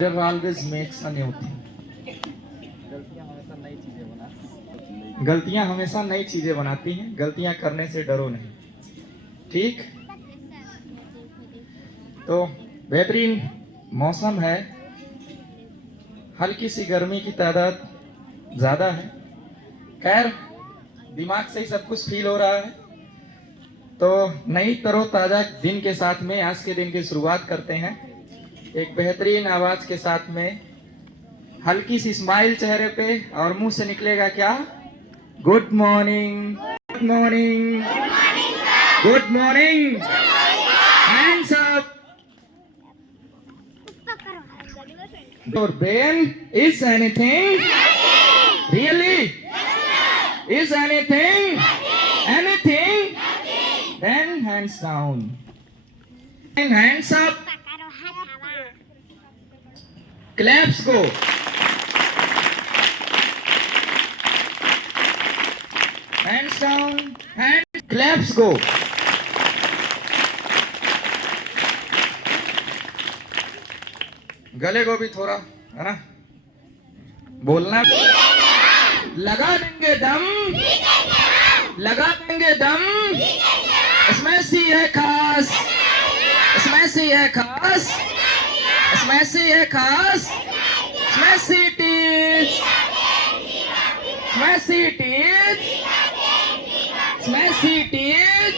There always makes a new thing. गलतियां हमेशा नई चीजें बनाती हैं। गलतियां करने से डरो नहीं, ठीक? तो बेहतरीन मौसम है, हल्की सी गर्मी की तादाद ज्यादा है। खैर, दिमाग से ही सब कुछ फील हो रहा है। तो नई तरोताजा दिन के साथ में आज के दिन की शुरुआत करते हैं एक बेहतरीन आवाज के साथ में। हल्की सी स्माइल चेहरे पे और मुंह से निकलेगा क्या? Good morning, good morning, good morning, hands up. Your brain is anything? Really? Is anything? Anything? Then hands down. And hands up. Claps go. Hands down. Hands. Claps go. गले को भी थोड़ा, है ना, बोलना। लगा देंगे दम, लगा देंगे दम। इसमें सी है खास, इसमें सी है खास, इसमें सी है खास, इसमें सी टीज, इसमें सी टीज, इसमें सी tease.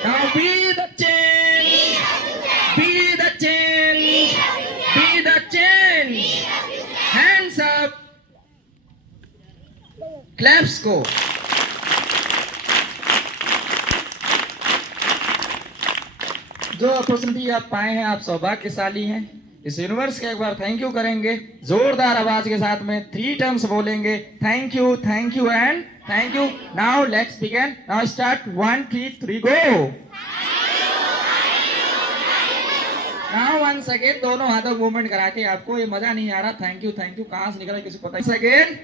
Now be the change, be the change, be the change. Hands up, claps go. जो अपॉर्चुनिटी आप पाए हैं, आप सौभाग्यशाली हैं। इस यूनिवर्स का एक बार थैंक यू करेंगे जोरदार आवाज के साथ में। 3 टर्म्स बोलेंगे, thank you and thank you. Now let's begin. Now start. 1 2 3 go. Now once again दोनों हाथों मूवमेंट करा के। आपको ये मजा नहीं आ रहा? थैंक यू कहां से निकला किसी को पता? अगेन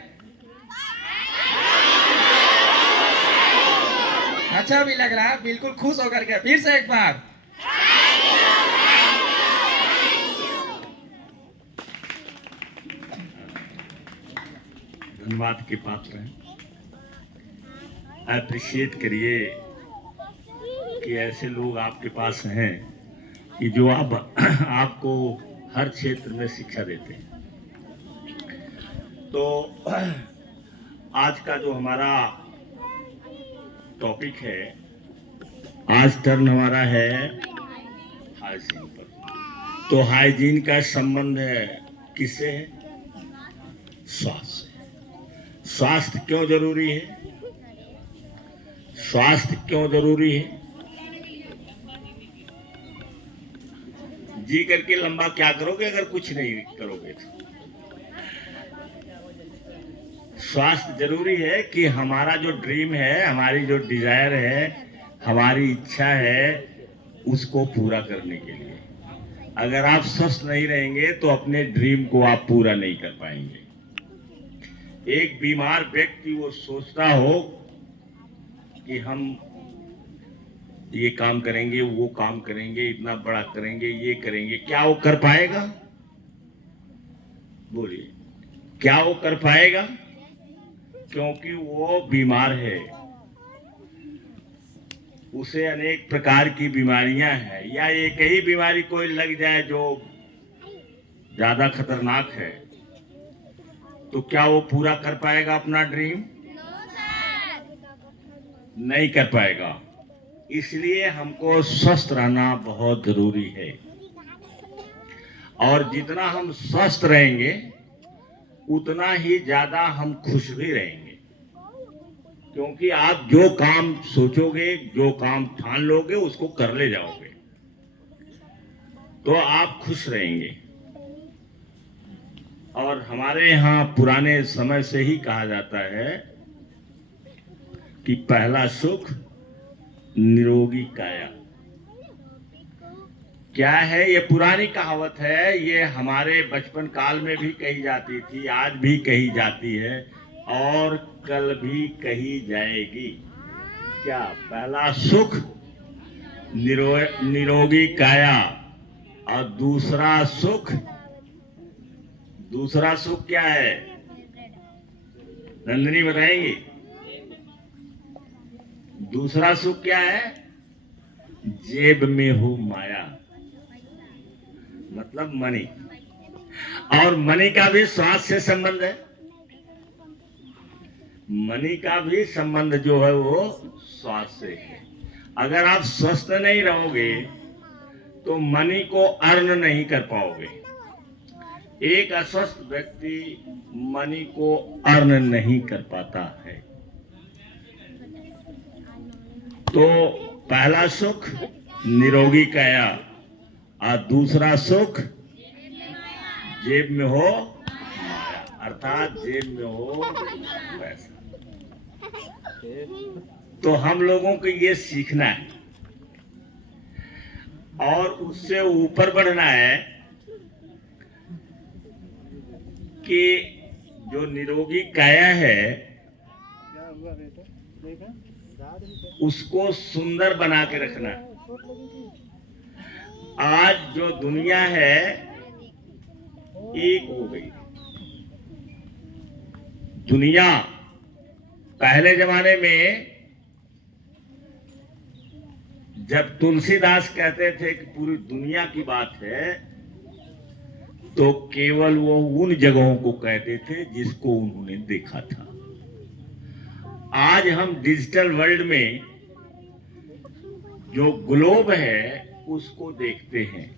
अच्छा भी लग रहा है, बिल्कुल खुश होकर के। फिर से एक बार। धन्यवाद के पात्र हैं। अप्रिशिएट करिए कि ऐसे लोग आपके पास हैं कि जो आपको हर क्षेत्र में शिक्षा देते हैं। तो आज का जो हमारा टॉपिक है, आज टर्न हमारा है हाइजीन पर। तो हाइजीन का संबंध है किससे है? स्वास्थ्य से। स्वास्थ्य क्यों जरूरी है? स्वास्थ्य क्यों जरूरी है? जी करके लंबा क्या करोगे अगर कुछ नहीं करोगे तो? स्वास्थ्य जरूरी है कि हमारा जो ड्रीम है, हमारी जो डिजायर है, हमारी इच्छा है, उसको पूरा करने के लिए अगर आप स्वस्थ नहीं रहेंगे तो अपने ड्रीम को आप पूरा नहीं कर पाएंगे। एक बीमार व्यक्ति वो सोचता हो कि हम ये काम करेंगे, वो काम करेंगे, इतना बड़ा करेंगे, ये करेंगे, क्या वो कर पाएगा? बोलिए, क्या वो कर पाएगा? क्योंकि वो बीमार है, उसे अनेक प्रकार की बीमारियां हैं, या एक ही बीमारी कोई लग जाए जो ज्यादा खतरनाक है, तो क्या वो पूरा कर पाएगा अपना ड्रीम? नहीं कर पाएगा। इसलिए हमको स्वस्थ रहना बहुत जरूरी है। और जितना हम स्वस्थ रहेंगे उतना ही ज्यादा हम खुश भी रहेंगे। क्योंकि आप जो काम सोचोगे, जो काम ठान लोगे, उसको कर ले जाओगे तो आप खुश रहेंगे। और हमारे यहाँ पुराने समय से ही कहा जाता है कि पहला सुख निरोगी काया। क्या है? ये पुरानी कहावत है, ये हमारे बचपन काल में भी कही जाती थी, आज भी कही जाती है और कल भी कही जाएगी। क्या? पहला सुख निरोगी काया, और दूसरा सुख क्या है? नंदिनी बताएंगी? दूसरा सुख क्या है? जेब में हो माया, मतलब मनी। और मनी का भी स्वास्थ्य से संबंध है। मनी का भी संबंध जो है वो स्वास्थ्य से है। अगर आप स्वस्थ नहीं रहोगे तो मनी को अर्न नहीं कर पाओगे। एक अस्वस्थ व्यक्ति मनी को अर्न नहीं कर पाता है। तो पहला सुख निरोगी काया और दूसरा सुख जेब में हो माया, अर्थात जेब में हो पैसा। तो हम लोगों को ये सीखना है और उससे ऊपर बढ़ना है कि जो निरोगी काया है उसको सुंदर बना के रखना। आज जो दुनिया है एक हो गई। दुनिया पहले जमाने में जब तुलसीदास कहते थे कि पूरी दुनिया की बात है, तो केवल वो उन जगहों को कहते थे जिसको उन्होंने देखा था। आज हम डिजिटल वर्ल्ड में जो ग्लोब है उसको देखते हैं।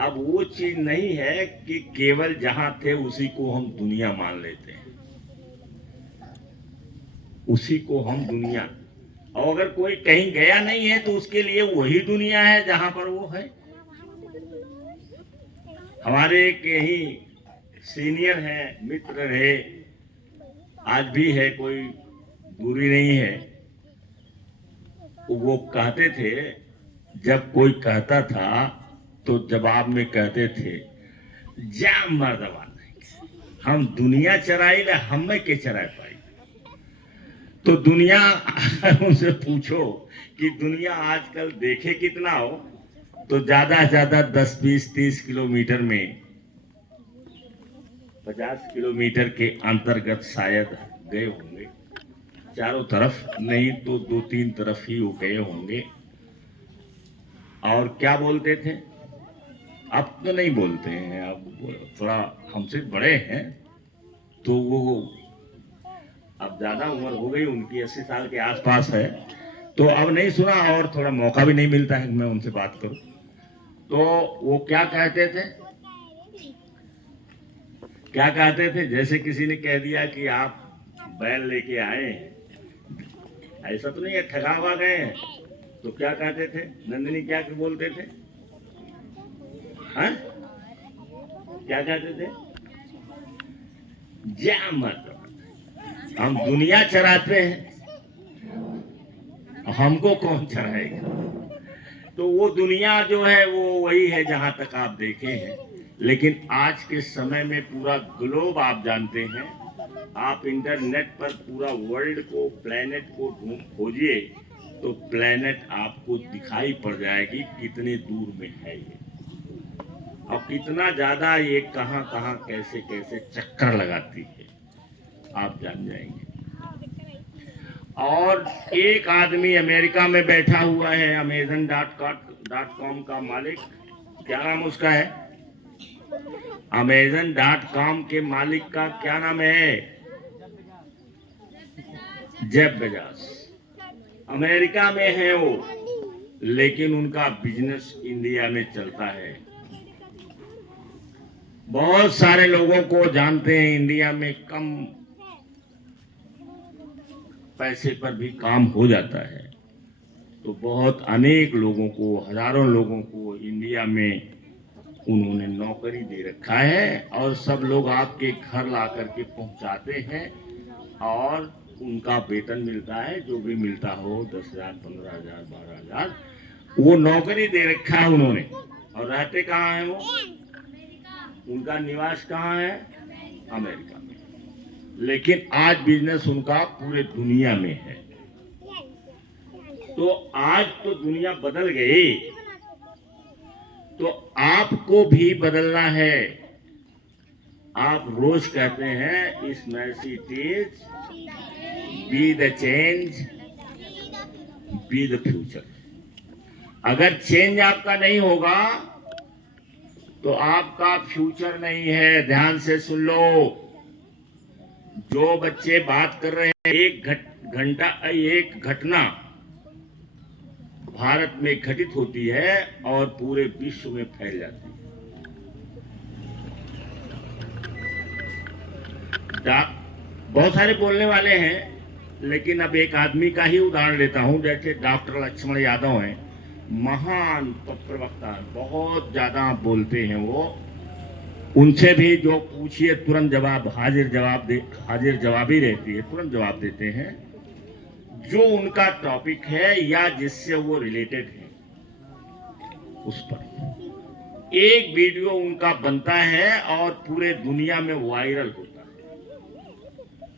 अब वो चीज नहीं है कि केवल जहां थे उसी को हम दुनिया मान लेते हैं, उसी को हम दुनिया। और अगर कोई कहीं गया नहीं है तो उसके लिए वही दुनिया है जहां पर वो है। हमारे एक ही सीनियर हैं, मित्र रहे, आज भी है, कोई दूरी नहीं है। वो कहते थे, जब कोई कहता था तो जवाब में कहते थे, जा मर्दवा नहीं, हम दुनिया चराई ले, हम में के चराए पाई। तो दुनिया उनसे पूछो कि दुनिया आजकल देखे कितना हो, तो ज्यादा से ज्यादा 10, 20, 30 किलोमीटर में, 50 किलोमीटर के अंतर्गत शायद गए होंगे। चारों तरफ नहीं तो 2-3 तरफ ही वो गए होंगे। और क्या बोलते थे? अब तो नहीं बोलते हैं, अब थोड़ा हमसे बड़े हैं तो वो अब ज्यादा उम्र हो गई उनकी, 80 साल के आसपास है, तो अब नहीं सुना और थोड़ा मौका भी नहीं मिलता है कि मैं उनसे बात करूं। तो वो क्या कहते थे? क्या कहते थे? जैसे किसी ने कह दिया कि आप बैल लेके आए हैं, ऐसा तो नहीं है ठगा हुआ गए हैं, तो क्या कहते थे? नंदिनी क्या बोलते थे? हाँ, क्या कहते थे? जा मत, हम दुनिया चराते हैं, हमको कौन चराएगा? तो वो दुनिया जो है वो वही है जहां तक आप देखे हैं। लेकिन आज के समय में पूरा ग्लोब आप जानते हैं, आप इंटरनेट पर पूरा वर्ल्ड को, प्लेनेट को खोजिए तो प्लेनेट आपको दिखाई पड़ जाएगी कितने दूर में है ये, और कितना ज्यादा ये कहां कहां कैसे कैसे चक्कर लगाती है, आप जान जाएंगे। और एक आदमी अमेरिका में बैठा हुआ है, Amazon.com का मालिक, क्या नाम उसका है? Amazon.com के मालिक का क्या नाम है? Jeff Bezos. अमेरिका में है वो, लेकिन उनका बिजनेस इंडिया में चलता है। बहुत सारे लोगों को जानते हैं, इंडिया में कम पैसे पर भी काम हो जाता है। तो बहुत अनेक लोगों को, हजारों लोगों को इंडिया में उन्होंने नौकरी दे रखा है, और सब लोग आपके घर ला करके पहुंचाते हैं और उनका वेतन मिलता है, जो भी मिलता हो, 10,000, 15,000, 12,000, वो नौकरी दे रखा है उन्होंने। और रहते कहाँ हैं वो? उनका निवास कहाँ है? अमेरिका में। लेकिन आज बिजनेस उनका पूरे दुनिया में है। तो आज तो दुनिया बदल गई। तो आपको भी बदलना है। आप रोज कहते हैं इस message is be the change, be the future. अगर चेंज आपका नहीं होगा तो आपका फ्यूचर नहीं है। ध्यान से सुन लो, जो बच्चे बात कर रहे हैं, एक घटना भारत में घटित होती है और पूरे विश्व में फैल जाती है। बहुत सारे बोलने वाले हैं, लेकिन अब एक आदमी का ही उदाहरण लेता हूं, जैसे डॉक्टर लक्ष्मण यादव हैं, महान प्रवक्ता, बहुत ज्यादा बोलते हैं वो। उनसे भी जो पूछिए तुरंत जवाब, हाजिर जवाबी रहती है, तुरंत जवाब देते हैं जो उनका टॉपिक है या जिससे वो रिलेटेड है उस पर। एक वीडियो उनका बनता है और पूरे दुनिया में वायरल होता है।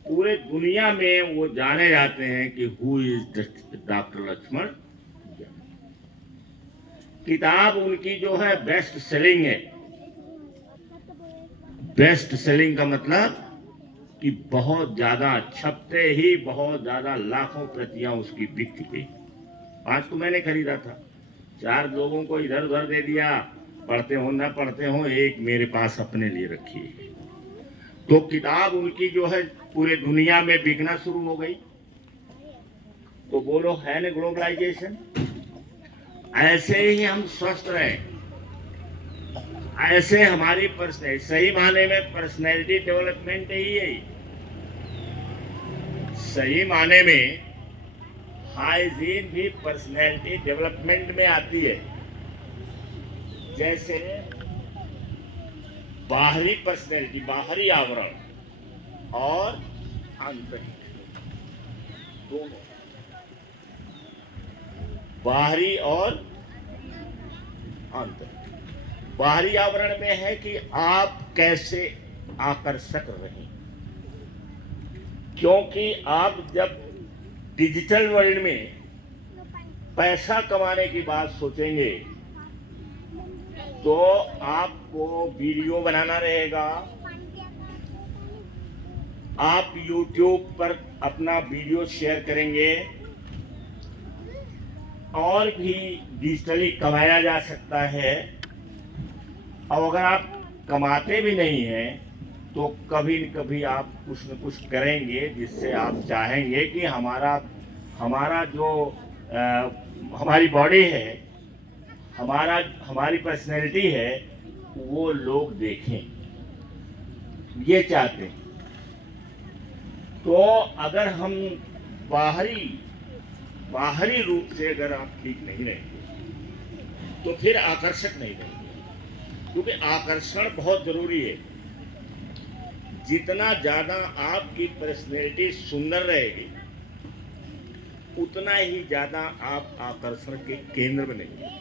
पूरे दुनिया में वो जाने जाते हैं कि हु इज डॉक्टर लक्ष्मण। किताब उनकी जो है बेस्ट सेलिंग है। बेस्ट सेलिंग का मतलब कि बहुत ज्यादा छपते ही बहुत ज्यादा लाखों प्रतियां उसकी बिक गई। आज तो मैंने खरीदा था, 4 लोगों को इधर उधर दे दिया, पढ़ते हो ना पढ़ते हो, एक मेरे पास अपने लिए रखी है। तो किताब उनकी जो है पूरे दुनिया में बिकना शुरू हो गई। तो बोलो है ना ग्लोबलाइजेशन। ऐसे ही हम स्वस्थ रहें, ऐसे हमारी पर्सनैलिटी, सही माने में पर्सनैलिटी डेवलपमेंट ही है। सही माने में हाइजीन भी पर्सनैलिटी डेवलपमेंट में आती है। जैसे बाहरी पर्सनैलिटी, बाहरी आवरण और आंतरिक दोनों, बाहरी और आंतरिक। बाहरी आवरण में है कि आप कैसे आकर्षक रहें, क्योंकि आप जब डिजिटल वर्ल्ड में पैसा कमाने की बात सोचेंगे तो आपको वीडियो बनाना रहेगा। आप YouTube पर अपना वीडियो शेयर करेंगे और भी डिजिटली कमाया जा सकता है। और अगर आप कमाते भी नहीं हैं तो कभी न कभी आप कुछ न कुछ करेंगे जिससे आप चाहेंगे कि हमारा जो हमारी बॉडी है, हमारी पर्सनैलिटी है, वो लोग देखें, ये चाहते हैं। तो अगर हम बाहरी रूप से अगर आप ठीक नहीं रहेंगे तो फिर आकर्षक नहीं रहेंगे, क्योंकि आकर्षण बहुत जरूरी है। जितना ज्यादा आपकी पर्सनैलिटी सुंदर रहेगी उतना ही ज्यादा आप आकर्षण के केंद्र बनेंगे,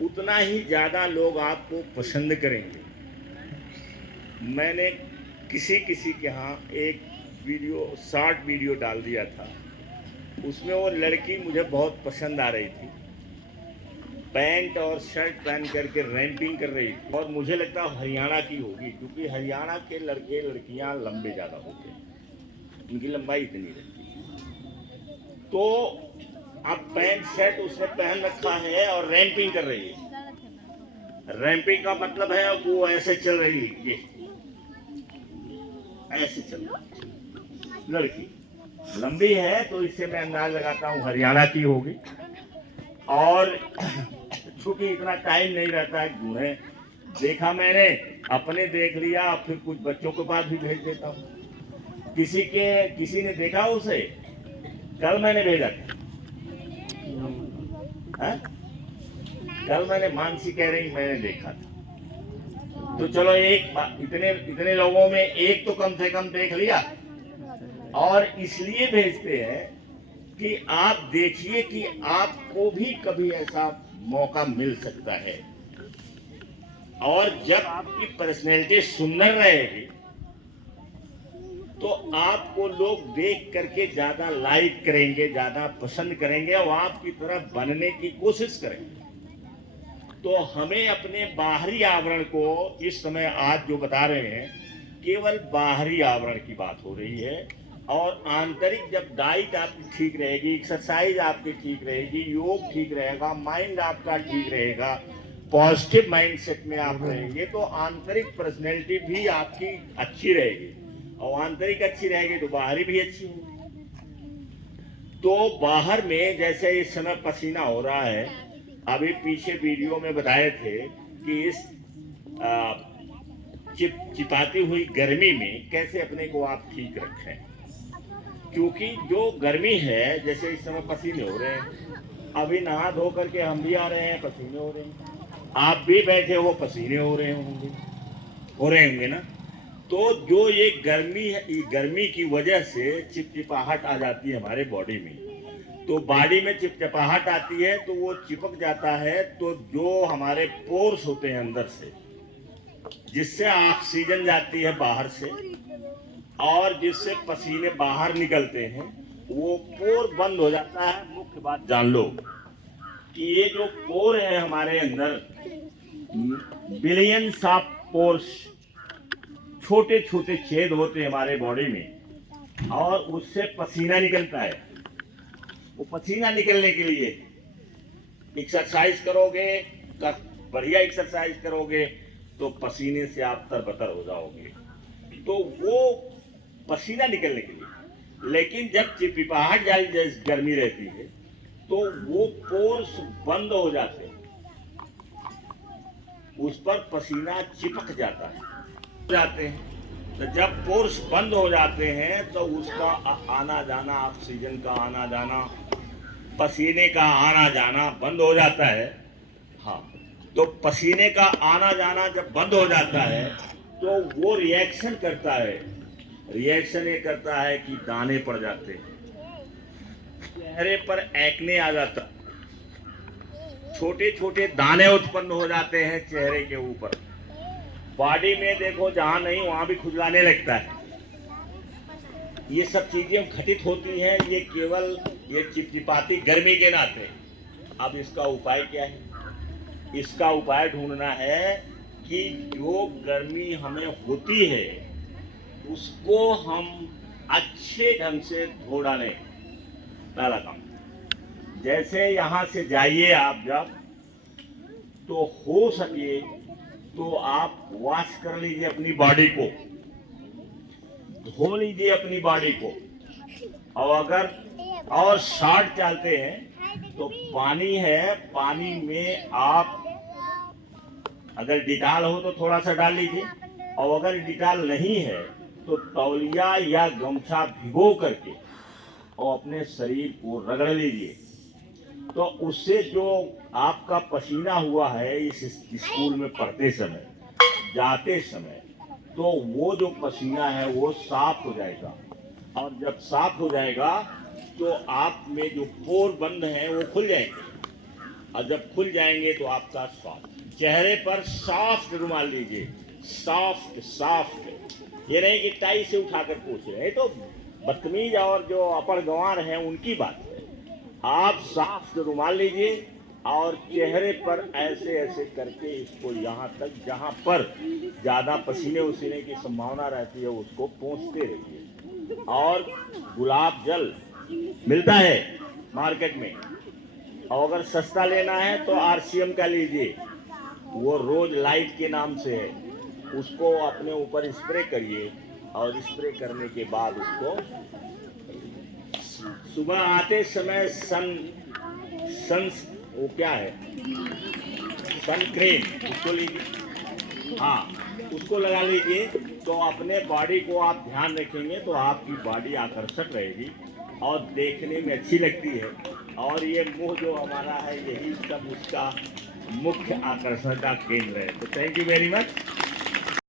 उतना ही ज्यादा लोग आपको पसंद करेंगे। मैंने किसी के यहाँ एक शॉर्ट वीडियो डाल दिया था, उसमें वो लड़की मुझे बहुत पसंद आ रही थी, पैंट और शर्ट पहन करके रैंपिंग कर रही थी, और मुझे लगता है हरियाणा की होगी, क्योंकि हरियाणा के लड़के लड़कियां लंबे ज़्यादा होते हैं, उनकी लंबाई इतनी रहती है। तो अब पैंट शर्ट उसने पहन रखा है और रैंपिंग कर रही है। रैंपिंग का मतलब है वो ऐसे चल रही है, ये ऐसे चल रही लड़की लंबी है, तो इससे मैं अंदाज लगाता हूँ हरियाणा की होगी। और चूंकि इतना टाइम नहीं रहता है ढूंढे, देखा मैंने, अपने देख लिया, फिर कुछ बच्चों के पास भी भेज देता हूँ। किसी ने देखा उसे, कल मैंने भेजा था, कल मैंने, मानसी कह रही मैंने देखा था। तो चलो इतने लोगों में एक तो कम से कम देख लिया। और इसलिए भेजते हैं कि आप देखिए कि आपको भी कभी ऐसा मौका मिल सकता है। और जब आपकी पर्सनैलिटी सुंदर रहेगी तो आपको लोग देख करके ज्यादा लाइक करेंगे, ज्यादा पसंद करेंगे और आपकी तरह बनने की कोशिश करेंगे। तो हमें अपने बाहरी आवरण को इस समय आज जो बता रहे हैं केवल बाहरी आवरण की बात हो रही है, और आंतरिक जब डाइट आपकी ठीक रहेगी, एक्सरसाइज आपकी ठीक रहेगी, योग ठीक रहेगा, माइंड आपका ठीक रहेगा, पॉजिटिव माइंडसेट में आप रहेंगे, तो आंतरिक पर्सनैलिटी भी आपकी अच्छी रहेगी, और आंतरिक अच्छी रहेगी तो बाहरी भी अच्छी होगी। तो बाहर में जैसे इस समय पसीना हो रहा है, अभी पीछे वीडियो में बताए थे कि इस चिपचिपाती हुई गर्मी में कैसे अपने को आप ठीक रखें, क्योंकि जो गर्मी है, जैसे इस समय पसीने हो रहे हैं, अभी नहा धो करके हम भी आ रहे हैं, पसीने हो रहे हैं, आप भी बैठे हो पसीने हो रहे होंगे ना। तो जो ये गर्मी है, ये गर्मी की वजह से चिपचिपाहट आ जाती है हमारे बॉडी में, तो बॉडी में चिपचिपाहट आती है तो वो चिपक जाता है, तो जो हमारे पोर्स होते हैं अंदर से, जिससे ऑक्सीजन जाती है बाहर से और जिससे पसीने बाहर निकलते हैं, वो पोर बंद हो जाता है। मुख्य बात जान लो कि ये जो पोर है हमारे अंदर, बिलियंस ऑफ पोर्स, छोटे छोटे छेद होते हैं हमारे बॉडी में, और उससे पसीना निकलता है। वो पसीना निकलने के लिए एक्सरसाइज करोगे, बढ़िया एक्सरसाइज करोगे तो पसीने से आप तरबतर हो जाओगे, तो वो पसीना निकलने के लिए। लेकिन जब चिपचिपाहट जैसी गर्मी रहती है तो वो पोर्स बंद हो जाते हैं, उस पर पसीना चिपक जाता है। तो जब पोर्स बंद हो जाते हैं तो उसका आना जाना, ऑक्सीजन का आना जाना, पसीने का आना जाना बंद हो जाता है। हाँ, तो पसीने का आना जाना जब बंद हो जाता है तो वो रिएक्शन करता है। रिएक्शन ये करता है कि दाने पड़ जाते हैं, चेहरे पर एक्ने आ जाता, छोटे छोटे दाने उत्पन्न हो जाते हैं चेहरे के ऊपर। बॉडी में देखो जहां नहीं वहां भी खुजलाने लगता है। ये सब चीजें घटित होती हैं, ये केवल ये चिपचिपाती गर्मी के नाते। अब इसका उपाय क्या है? इसका उपाय ढूंढना है कि जो गर्मी हमें होती है उसको हम अच्छे ढंग से धो डालें। पहला काम, जैसे यहाँ से जाइए आप जब, तो हो सके तो आप वॉश कर लीजिए अपनी बॉडी को, धो लीजिए अपनी बॉडी को। और अगर और शॉर्ट चलते हैं तो पानी है, पानी में आप अगर डिटॉल हो तो थोड़ा सा डाल लीजिए, और अगर डिटॉल नहीं है तो तौलिया या गमछा भिगो करके और अपने शरीर को रगड़ लीजिए। तो उससे जो आपका पसीना हुआ है इस स्कूल में पढ़ते समय, जाते समय, तो वो जो पसीना है वो साफ हो जाएगा, और जब साफ हो जाएगा तो आप में जो पोर बंद हैं वो खुल जाएंगे, और जब खुल जाएंगे तो आपका स्वास्थ्य। चेहरे पर सॉफ्ट रुमाल लीजिए, सॉफ्ट सॉफ्ट, ये नहीं कि टाई से उठाकर पूछ रहे हैं, तो बदतमीज और जो अपर गंवार हैं उनकी बात है। आप सॉफ्ट रुमाल लीजिए और चेहरे पर ऐसे ऐसे करके इसको यहाँ तक जहाँ पर ज़्यादा पसीने उसीने की संभावना रहती है उसको पोंछते रहिए। और गुलाब जल मिलता है मार्केट में, और अगर सस्ता लेना है तो आरसीएम का लीजिए, वो रोज लाइट के नाम से है, उसको अपने ऊपर स्प्रे करिए, और स्प्रे करने के बाद उसको सुबह आते समय सन वो क्या है, सन क्रीम, उसको लीजिए। हाँ, उसको लगा लीजिए, तो अपने बॉडी को आप ध्यान रखेंगे तो आपकी बॉडी आकर्षक रहेगी और देखने में अच्छी लगती है। और ये मुंह जो हमारा है, यही सब उसका मुख्य आकर्षण का केंद्र है। तो थैंक यू वेरी मच।